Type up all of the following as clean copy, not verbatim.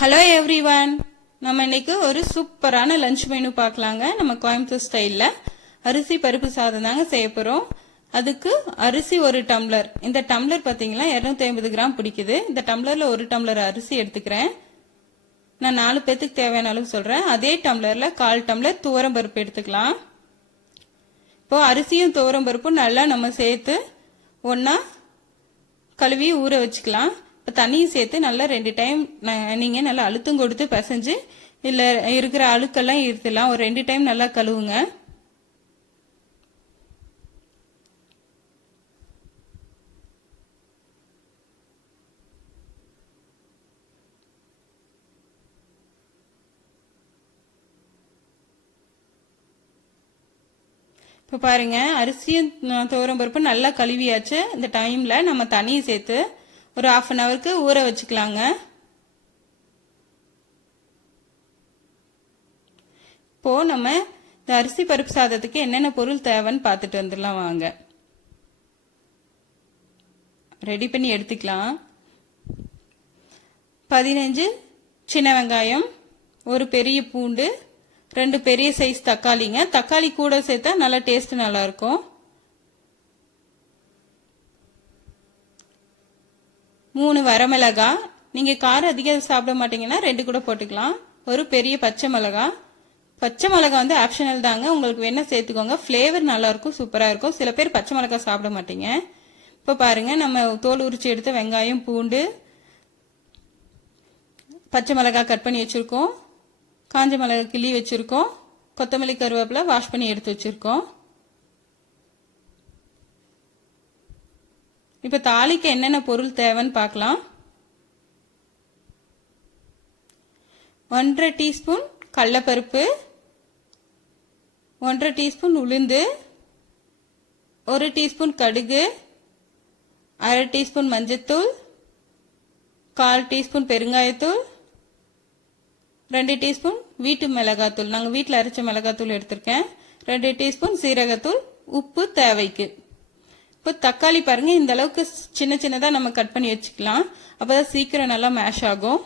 Hello everyone, நம்ம இன்னைக்கு ஒரு சூப்பரான லஞ்ச் மெனு பார்க்கலாங்க. நம்ம கோயம்புத்தூர் ஸ்டைலில் அரிசி பருப்பு சாதம் தாங்க செய்ய போகிறோம். அதுக்கு அரிசி ஒரு டம்ளர், இந்த டம்ளர் பார்த்தீங்கன்னா 250 கிராம் பிடிக்குது. இந்த டம்ளரில் ஒரு டம்ளர் அரிசி எடுத்துக்கிறேன். நான் 4 பேத்துக்கு தேவையான அளவு சொல்கிறேன். அதே டம்ளரில் 1/4 டம்ளர் துவரம் பருப்பு எடுத்துக்கலாம். இப்போது அரிசியும் துவரம் பருப்பும் நல்லா நம்ம சேர்த்து ஒன்றா கழுவி ஊற வச்சுக்கலாம். இப்போ தண்ணியும் சேர்த்து நல்லா 2 டைம் நீங்கள் நல்லா அழுத்தம் கொடுத்து பிசைஞ்சு இல்லை இருக்கிற அழுக்கெல்லாம் இருத்துலாம். ஒரு 2 டைம் நல்லா கழுவுங்க. இப்போ பாருங்க, அரிசியும் துவரம் பருப்பு நல்லா கழுவியாச்சு. இந்த டைமில் நம்ம தண்ணியை சேர்த்து ஒரு 1/2 அன் ஹவருக்கு ஊற வச்சுக்கலாங்க. இப்போ நம்ம இந்த அரிசி பருப்பு சாதத்துக்கு என்னென்ன பொருள் தேவைன்னு பார்த்துட்டு வந்துடலாம் வாங்க. ரெடி பண்ணி எடுத்துக்கலாம். 15 சின்ன வெங்காயம், ஒரு பெரிய பூண்டு, 2 பெரிய சைஸ் தக்காளிங்க. தக்காளி கூட சேர்த்தா நல்லா டேஸ்ட் நல்லா இருக்கும். 3 வரமிளகாய், நீங்கள் காரம் அதிகம் சாப்பிட மாட்டீங்கன்னா 2 கூட போட்டுக்கலாம். ஒரு பெரிய பச்சை மிளகாய். பச்சை மிளகாய் வந்து ஆப்ஷனல் தாங்க, உங்களுக்கு வேணா சேர்த்துக்கோங்க. ஃப்ளேவர் நல்லா இருக்கும், சூப்பராக இருக்கும். சில பேர் பச்சை மிளகாய் சாப்பிட மாட்டீங்க. இப்போ பாருங்க, நம்ம தோல் உரிச்சு எடுத்த வெங்காயம், பூண்டு, பச்சை மிளகாய் கட் பண்ணி வச்சுருக்கோம். காஞ்ச மிளகாய் கிள்ளி வச்சுருக்கோம். கொத்தமல்லி கருவேப்பிலை வாஷ் பண்ணி எடுத்து வச்சுருக்கோம். இப்போ தாளிக்கு என்னென்ன பொருள் தேவைன்னு பார்க்கலாம். 1/2 டீஸ்பூன் கடலைப்பருப்பு, 1/2 டீஸ்பூன் உளுந்து, 1 டீஸ்பூன் கடுகு, 1/2 டீஸ்பூன் மஞ்சத்தூள், 1/4 டீஸ்பூன் பெருங்காயத்தூள், 2 டீஸ்பூன் வீட்டு மிளகாத்தூள், நாங்கள் வீட்டில் அரைச்ச மிளகாத்தூள் எடுத்திருக்கேன், 2 டீஸ்பூன் சீரகத்தூள், உப்பு தேவைக்கு. இப்போ தக்காளி பாருங்க, இந்த அளவுக்கு சின்ன சின்னதாக நம்ம கட் பண்ணி வச்சுக்கலாம். அப்போதான் சீக்கிரம் நல்லா மேஷ் ஆகும்.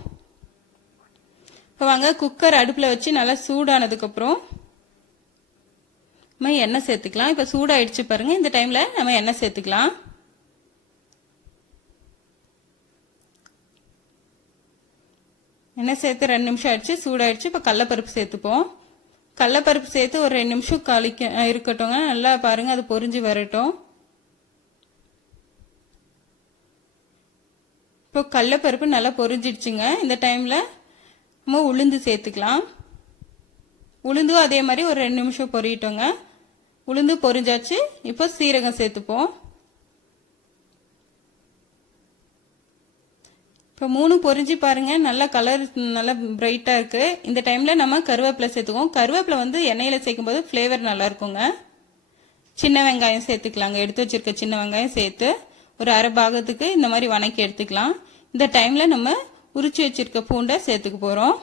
இப்போ வாங்க, குக்கர் அடுப்பில் வச்சு நல்லா சூடானதுக்கப்புறம் நம்ம எண்ணெய் சேர்த்துக்கலாம். இப்போ சூடாயிடுச்சு பாருங்க, இந்த டைமில் நம்ம எண்ணெய் சேர்த்துக்கலாம். எண்ணெய் சேர்த்து 2 நிமிஷம் ஆயிடுச்சு, சூடாயிடுச்சு. இப்போ கடலைப்பருப்பு சேர்த்துப்போம். கடலைப்பருப்பு சேர்த்து ஒரு 2 நிமிஷம் இருக்கட்டும்ங்க. நல்லா பாருங்க, அது பொரிஞ்சு வரட்டும். இப்போ கடலைப்பருப்பு நல்லா பொரிஞ்சிடுச்சுங்க. இந்த டைமில் நம்ம உளுந்து சேர்த்துக்கலாம். உளுந்தும் அதே மாதிரி ஒரு 2 நிமிஷம் பொரியட்டோங்க. உளுந்து பொரிஞ்சாச்சு. இப்போ சீரகம் சேர்த்துப்போம். இப்போ 3 பொரிஞ்சு பாருங்க, நல்லா கலர் நல்லா பிரைட்டாக இருக்குது. இந்த டைமில் நம்ம கருவேப்பிலை சேர்த்துக்குவோம். கருவேப்பிலை வந்து எண்ணெயில் சேர்க்கும்போது ஃப்ளேவர் நல்லா இருக்குங்க. சின்ன வெங்காயம் சேர்த்துக்கலாங்க. எடுத்து வச்சிருக்க சின்ன வெங்காயம் சேர்த்து ஒரு அரை பாகத்துக்கு இந்த மாதிரி வணக்கி எடுத்துக்கலாம். இந்த டைமில் நம்ம உரிச்சு வச்சிருக்க பூண்டை சேர்த்துக்க போகிறோம்.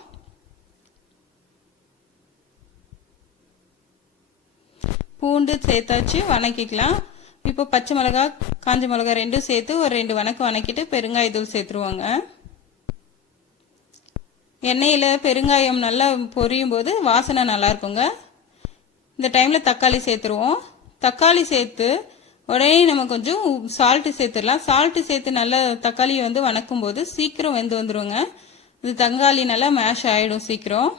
பூண்டு சேர்த்தாச்சு, வணக்கிக்கலாம். இப்போ பச்சை மிளகாய், காஞ்ச மிளகாய் 2 சேர்த்து ஒரு 2 வணக்கிட்டு பெருங்காயத்தூள் சேர்த்துருவாங்க. எண்ணெயில் பெருங்காயம் நல்லா பொரியும் போது வாசனை நல்லா இருக்குங்க. இந்த டைமில் தக்காளி சேர்த்துருவோம். தக்காளி சேர்த்து உடனே நம்ம கொஞ்சம் சால்ட்டு சேர்த்துடலாம். சால்ட்டு சேர்த்து நல்லா தக்காளியை வந்து வணக்கும் போது சீக்கிரம் வெந்து வந்துடுங்க. இது தக்காளி நல்லா மேஷ் ஆகிடும் சீக்கிரம்.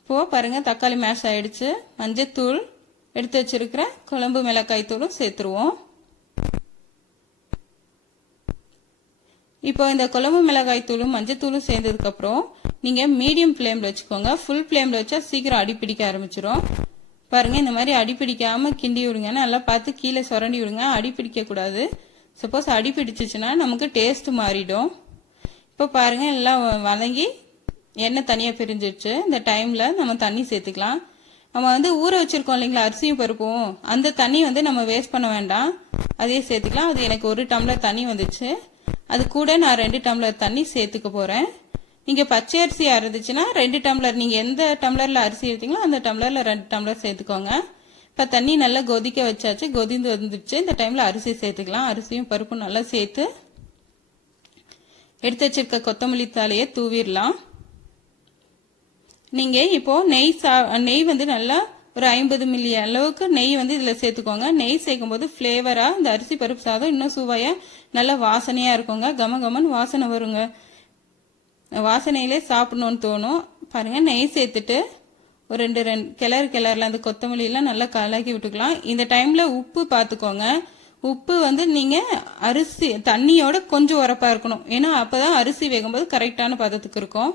இப்போது பாருங்கள், தக்காளி மேஷ் ஆகிடுச்சு. மஞ்சத்தூள், எடுத்து வச்சிருக்கிற குழம்பு மிளகாய் தூளும் சேர்த்துருவோம். இப்போ இந்த குழம்பு மிளகாய் தூளும் மஞ்சத்தூளும் சேர்ந்ததுக்கப்புறம் நீங்கள் மீடியம் ஃப்ளேமில் வச்சுக்கோங்க. ஃபுல் ஃப்ளேமில் வச்சா சீக்கிரம் அடிப்பிடிக்க ஆரம்பிச்சிடும். பாருங்கள், இந்த மாதிரி அடிப்பிடிக்காமல் கிண்டி விடுங்க. நல்லா பார்த்து கீழே சுரண்டி விடுங்க, அடிப்பிடிக்கக்கூடாது. சப்போஸ் அடிப்பிடிச்சிச்சுன்னா நமக்கு டேஸ்ட்டு மாறிடும். இப்போ பாருங்கள், எல்லாம் வதங்கி எண்ணெய் தனியாக பிரிஞ்சிடுச்சு. இந்த டைமில் நம்ம தண்ணி சேர்த்துக்கலாம். நம்ம வந்து ஊற வச்சுருக்கோம் இல்லைங்களா அரிசியும் பருப்பும், அந்த தண்ணி வந்து நம்ம வேஸ்ட் பண்ண வேண்டாம், அதையே சேர்த்துக்கலாம். அது எனக்கு 1 டம்ளர் தண்ணி வந்துச்சு. அது கூட நான் 2 டம்ளர் தண்ணி சேர்த்துக்க போகிறேன். நீங்கள் பச்சை அரிசியாக இருந்துச்சுன்னா 2 டம்ளர், நீங்கள் எந்த டம்ளரில் அரிசி எடுத்தீங்களோ அந்த டம்ளரில் 2 டம்ளர் சேர்த்துக்கோங்க. இப்போ தண்ணி நல்லா கொதிக்க வச்சாச்சு, கொதிந்து வந்துடுச்சு. இந்த டைமில் அரிசி சேர்த்துக்கலாம். அரிசியும் பருப்பும் நல்லா சேர்த்து எடுத்து வச்சிருக்க கொத்தமல்லி தாளியை தூவிடலாம். நீங்கள் இப்போது நெய் வந்து நல்லா ஒரு 50 மில்லி அளவுக்கு நெய் வந்து இதில் சேர்த்துக்கோங்க. நெய் சேர்க்கும் போது ஃப்ளேவராக இந்த அரிசி பருப்பு சாதம் இன்னும் சுவையாக நல்லா வாசனையாக இருக்குங்க. கமன்னு வாசனை வருங்க. வாசனையிலே சாப்பிடணுன்னு தோணும். பாருங்கள், நெய் சேர்த்துட்டு ஒரு ரெண்டு கிளறலாம். அந்த கொத்தமல்லியெல்லாம் நல்லா கலக்கி விட்டுக்கலாம். இந்த டைமில் உப்பு பார்த்துக்கோங்க. உப்பு வந்து நீங்கள் அரிசி தண்ணியோட கொஞ்சம் உரப்பாக இருக்கணும். ஏன்னா அப்போ தான் அரிசி வேகும்போது கரெக்டான பதத்துக்கு இருக்கும்.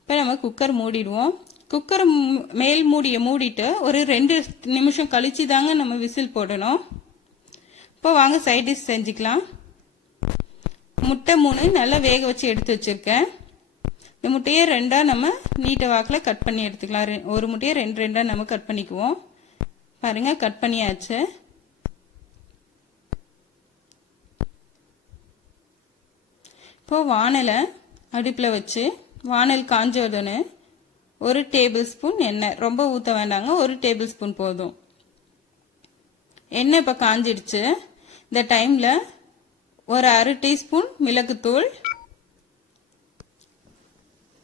இப்போ நம்ம குக்கர் மூடிடுவோம். குக்கரை மேல் மூடிட்டு ஒரு 2 நிமிஷம் கழிச்சு தாங்க நம்ம விசில் போடணும். இப்போ வாங்க சைட் டிஷ் செஞ்சுக்கலாம். முட்டை 3 நல்லா வேக வச்சு எடுத்து வச்சுருக்கேன். இந்த முட்டையை 2ஆக நம்ம நீட்ட வாக்கில் கட் பண்ணி எடுத்துக்கலாம். ஒரு முட்டையை 2 நம்ம கட் பண்ணிக்குவோம். பாருங்கள், கட் பண்ணியாச்சு. இப்போது வானலை அடுப்பில் வச்சு வானல் காஞ்ச உடனே 1 டேபிள் ஸ்பூன் எண்ணெய், ரொம்ப ஊற்ற வேண்டாங்க, 1 டேபிள் ஸ்பூன் போதும். எண்ணெய் இப்போ காஞ்சிடுச்சு. இந்த டைமில் ஒரு 1/2 டீஸ்பூன் மிளகுத்தூள்,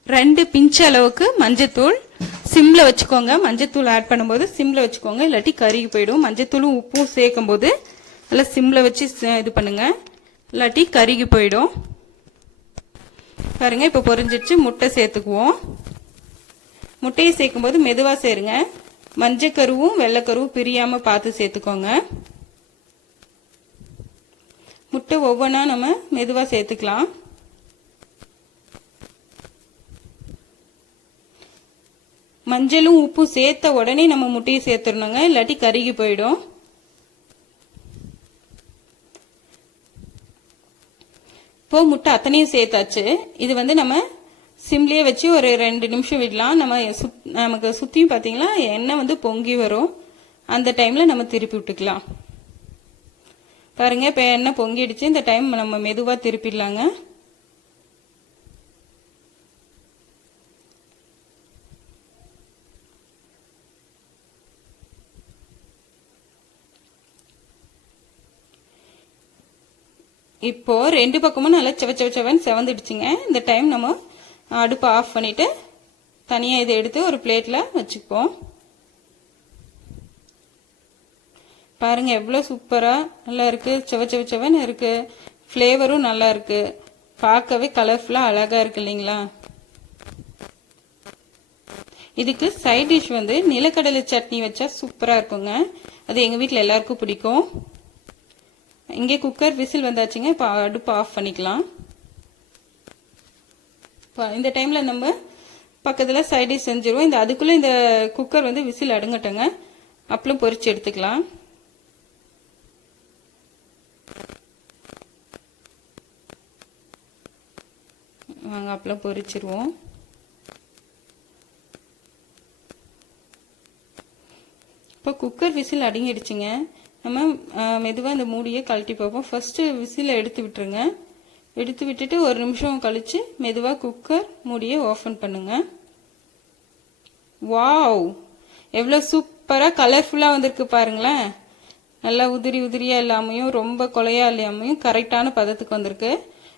2 பிஞ்ச் அளவுக்கு மஞ்சத்தூள். சிம்மில் வச்சுக்கோங்க. மஞ்சத்தூள் ஆட் பண்ணும்போது சிம்மில் வச்சுக்கோங்க, இல்லாட்டி கருகி போயிடும். மஞ்சத்தூளும் உப்பும் சேர்க்கும் போது நல்லா சிம்மில் வச்சு இது பண்ணுங்க, இல்லாட்டி கருகி போயிடும். பாருங்க, இப்போ பொரிஞ்சிடுச்சு. முட்டை சேர்த்துக்குவோம். முட்டையை சேர்க்கும்போது மெதுவாக சேருங்க. மஞ்சக்கருவும் வெள்ளைக்கருவும் பிரியாமல் பார்த்து சேர்த்துக்கோங்க. முட்டை ஒவ்வொன்றா நம்ம மெதுவாக சேர்த்துக்கலாம். மஞ்சளும் உப்பும் சேர்த்த உடனே நம்ம முட்டையை சேர்த்துடணுங்க, இல்லாட்டி கருகி போயிடும். இப்போ முட்டை அத்தனையும் சேர்த்தாச்சு. இது வந்து நம்ம சிம்லேயே வச்சு ஒரு 2 நிமிஷம் விடலாம். நமக்கு சுற்றியும் பார்த்தீங்களா எண்ணெய் வந்து பொங்கி வரும். அந்த டைமில் நம்ம திருப்பி விட்டுக்கலாம். பாருங்கள், இப்போ எண்ணெய் பொங்கிடுச்சு. இந்த டைம் நம்ம மெதுவாக திருப்பிடலாங்க. இப்போ 2 பக்கமும் நல்லா செவன்னு செவந்துடுச்சுங்க. இந்த டைம் நம்ம அடுப்பை ஆஃப் பண்ணிட்டு தனியாக இதை எடுத்து ஒரு பிளேட்டில் வச்சுப்போம். பாருங்க, எவ்வளோ சூப்பராக நல்லா இருக்கு. செவன்னு இருக்கு. ஃப்ளேவரும் நல்லா இருக்கு. பார்க்கவே கலர்ஃபுல்லாக அழகாக இருக்கு இல்லைங்களா? இதுக்கு சைட் டிஷ் வந்து நிலக்கடலை சட்னி வச்சா சூப்பராக இருக்குங்க. அது எங்கள் வீட்டில் எல்லாருக்கும் பிடிக்கும். இங்கே குக்கர் விசில் வந்தாச்சுங்க. இப்போ அடுப்பு ஆஃப் பண்ணிக்கலாம். இந்த டைமில் நம்ம பக்கத்தில் சைட் டிஷ் செஞ்சுருவோம். அதுக்குள்ளே இந்த குக்கர் வந்து விசில் அடுங்கட்டங்க. அப்பளம் பொரிச்சு எடுத்துக்கலாம். வாங்க, அப்பளம் பொரிச்சிருவோம். இப்போ குக்கர் விசில் அடங்கிடுச்சுங்க. நம்ம மெதுவாக இந்த மூடியை கழட்டி பார்ப்போம். ஃபர்ஸ்ட் விசிலை எடுத்து விட்டுருங்க. எடுத்து விட்டுட்டு ஒரு நிமிஷம் கழிச்சு மெதுவாக குக்கர் மூடியை ஓப்பன் பண்ணுங்க. வாவ், எவ்வளோ சூப்பராக கலர்ஃபுல்லாக வந்திருக்கு பாருங்களேன். நல்லா உதிரியாக இல்லாமையும் ரொம்ப கொலையா இல்லாமையும் கரெக்டான பதத்துக்கு வந்திருக்கு.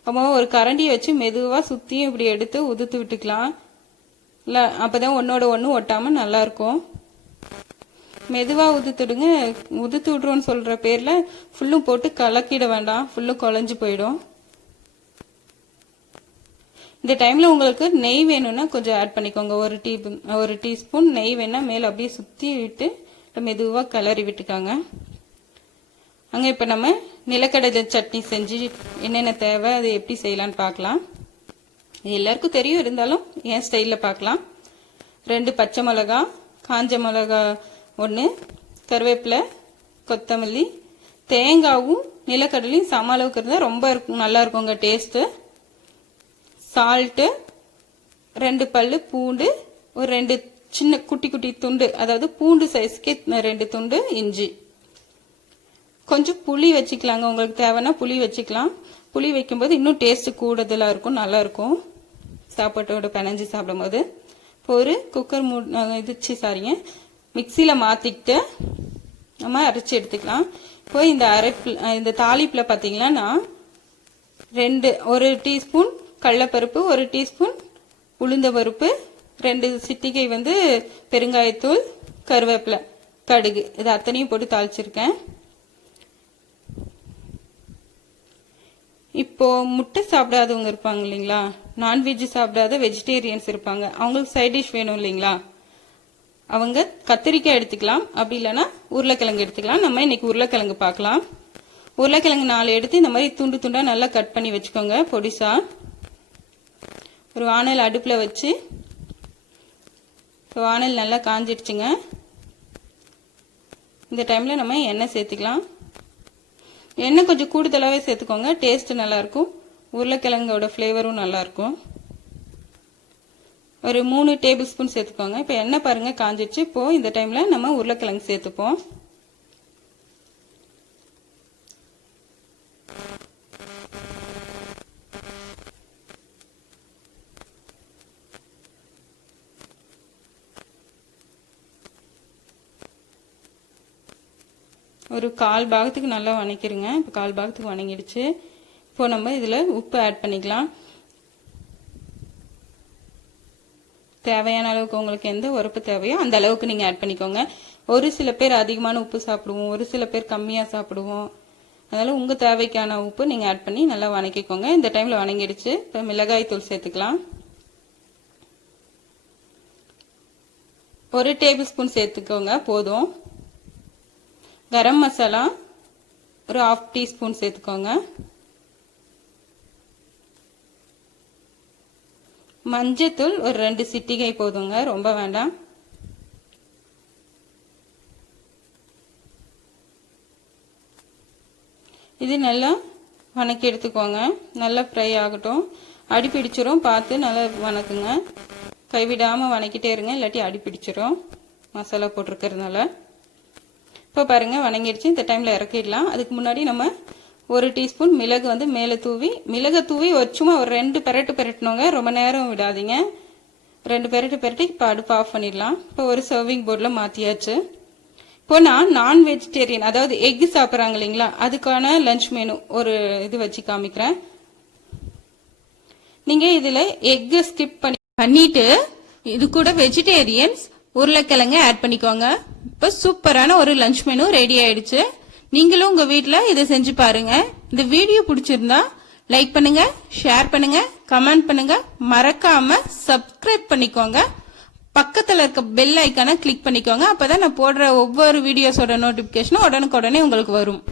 அப்போ ஒரு கரண்டியை வச்சு மெதுவாக சுற்றியும் இப்படி எடுத்து உதுத்து விட்டுக்கலாம். இல்லை, அப்போ தான் ஒன்றோட ஒன்று ஒட்டாமல் நல்லாயிருக்கும். மெதுவாக உதுத்துடுங்க. உதுத்து விட்ருவோன்னு சொல்கிற பேரில் ஃபுல்லும் போட்டு கலக்கிட வேண்டாம், ஃபுல்லும் குழஞ்சி போயிடும். இந்த டைமில் உங்களுக்கு நெய் வேணும்னா கொஞ்சம் ஆட் பண்ணிக்கோங்க. ஒரு டீஸ்பூன் நெய் வேணால் மேலே அப்படியே சுற்றி விட்டு மெதுவாக கிளறி விட்டுக்காங்க. அங்கே இப்போ நம்ம நிலக்கடலை சட்னி செஞ்சு என்னென்ன தேவை, அது எப்படி செய்யலான்னு பார்க்கலாம். இது எல்லாருக்கும் தெரியும், இருந்தாலும் என் ஸ்டைலில் பார்க்கலாம். 2 பச்சை மிளகா, காஞ்ச மிளகா 1, கருவேப்பிலை, கொத்தமல்லி, தேங்காவும் நிலக்கடலையும் சம அளவுக்கு இருந்தால் ரொம்ப நல்லா இருக்குங்க டேஸ்ட்டு. சால்ட்டு, 2 பல்லு பூண்டு, ஒரு 2 சின்ன குட்டி துண்டு, அதாவது பூண்டு சைஸ்க்கே 2 துண்டு இஞ்சி. கொஞ்சம் புளி வச்சுக்கலாங்க. உங்களுக்கு தேவைன்னா புளி வச்சுக்கலாம். புளி வைக்கும்போது இன்னும் டேஸ்ட்டு கூடுதலாக இருக்கும், நல்லா இருக்கும் சாப்பாட்டோட பிணைஞ்சி சாப்பிடும்போது. இப்போ ஒரு குக்கர் மிக்சியில் மாற்றிக்கிட்டு நம்ம அரைச்சி எடுத்துக்கலாம். இப்போ இந்த தாளிப்பில் பார்த்தீங்கன்னா நான் 1 டீஸ்பூன் கடலைப்பருப்பு, 1 டீஸ்பூன் உளுந்த பருப்பு, 2 சிட்டிகை வந்து பெருங்காயத்தூள், கருவேப்பிலை, கடுகு இது அத்தனையும் போட்டு தாளிச்சிருக்கேன். இப்போ முட்டை சாப்பிடாதவங்க இருப்பாங்க இல்லைங்களா, நான்வெஜ் சாப்பிடாத வெஜிடேரியன்ஸ் இருப்பாங்க, அவங்களுக்கு சைட் டிஷ் வேணும் இல்லைங்களா, அவங்க கத்திரிக்காய் எடுத்துக்கலாம், அப்படி இல்லைன்னா உருளைக்கிழங்கு எடுத்துக்கலாம். நம்ம இன்னைக்கு உருளைக்கிழங்கு பார்க்கலாம். உருளைக்கிழங்கு 4 எடுத்து இந்த மாதிரி துண்டு துண்டா நல்லா கட் பண்ணி வச்சுக்கோங்க பொடிசா. ஒரு வானல் அடுப்புல வச்சு, வானல் நல்லா காஞ்சிடுச்சுங்க. இந்த டைம்ல நம்ம எண்ணெய் சேர்த்துக்கலாம். எண்ணெய் கொஞ்சம் கூடுதலாகவே சேர்த்துக்கோங்க, டேஸ்ட் நல்லா இருக்கும், உருளைக்கிழங்கோட ஃப்ளேவரும் நல்லா இருக்கும். ஒரு 3 டேபிள் ஸ்பூன் சேர்த்துக்கோங்க. இப்போ எண்ணெய் பாருங்க காஞ்சிடுச்சு. இப்போ இந்த டைம்ல நம்ம உருளைக்கிழங்கு சேர்த்துப்போம். ஒரு 1/4 பாகத்துக்கு நல்லா வணக்கிடுங்க. இப்போ 1/4 பாகத்துக்கு வணங்கிடுச்சு. இப்போ நம்ம இதில் உப்பு ஆட் பண்ணிக்கலாம். தேவையான அளவுக்கு உங்களுக்கு எந்த உரப்பு தேவையோ அந்த அளவுக்கு நீங்கள் ஆட் பண்ணிக்கோங்க. ஒரு சில பேர் அதிகமான உப்பு சாப்பிடுவோம், ஒரு சில பேர் கம்மியாக சாப்பிடுவோம். அதனால உங்கள் தேவைக்கான உப்பு நீங்கள் ஆட் பண்ணி நல்லா வணக்கிக்கோங்க. இந்த டைமில் வணங்கிடுச்சு. இப்போ மிளகாய் தூள் சேர்த்துக்கலாம். 1 டேபிள் ஸ்பூன் சேர்த்துக்கோங்க போதும். கரம் மசாலா ஒரு 1/2 டீஸ்பூன் சேர்த்துக்கோங்க. மஞ்சத்தூள் ஒரு 2 சிட்டிகை போதுங்க, ரொம்ப வேண்டாம். இது நல்லா வணக்கி எடுத்துக்கோங்க. நல்லா ஃப்ரை ஆகட்டும். அடி பிடிச்சிரும், பார்த்து நல்லா வணக்குங்க. கைவிடாமல் வணக்கிட்டே இருங்க, இல்லாட்டி அடி பிடிச்சிரும் மசாலா போட்டிருக்கிறதுனால. இப்போ பாருங்க வணங்கிடுச்சு. இந்த டைம்ல இறக்கிடலாம். அதுக்கு முன்னாடி நம்ம 1 டீஸ்பூன் மிளகு வந்து மேலே தூவி, மிளகு தூவி சும்மா ஒரு 2 பெரட்டு பெரட்டணுங்க, ரொம்ப நேரம் விடாதீங்க. 2 பெரட்டு பெரட்டி இப்போ அடுப்பு ஆஃப் பண்ணிடலாம். இப்போ ஒரு சர்விங் போர்டில் மாற்றியாச்சு. இப்போ நான் நான் வெஜிடேரியன், அதாவது எக் சாப்பிட்றாங்க இல்லைங்களா, அதுக்கான லஞ்ச் மெனு ஒரு இது வச்சு காமிக்கிறேன். நீங்கள் இதில் எக்கை ஸ்கிப் பண்ணிட்டு இது கூட வெஜிடேரியன்ஸ் உருளைக்கிழங்கு ஆட் பண்ணிக்கோங்க. இப்போ சூப்பரான ஒரு லஞ்ச் மெனு ரெடி ஆயிடுச்சு. நீங்களும் உங்க வீட்டில் இதை செஞ்சு பாருங்க. இந்த வீடியோ பிடிச்சிருந்தா லைக் பண்ணுங்க, ஷேர் பண்ணுங்க, கமெண்ட் பண்ணுங்க, மறக்காம சப்ஸ்கிரைப் பண்ணிக்கோங்க. பக்கத்தில் இருக்க பெல் ஐக்கானை கிளிக் பண்ணிக்கோங்க. அப்பதான் நான் போடுற ஒவ்வொரு வீடியோஸோட நோட்டிபிகேஷனும் உடனுக்குடனே உங்களுக்கு வரும்.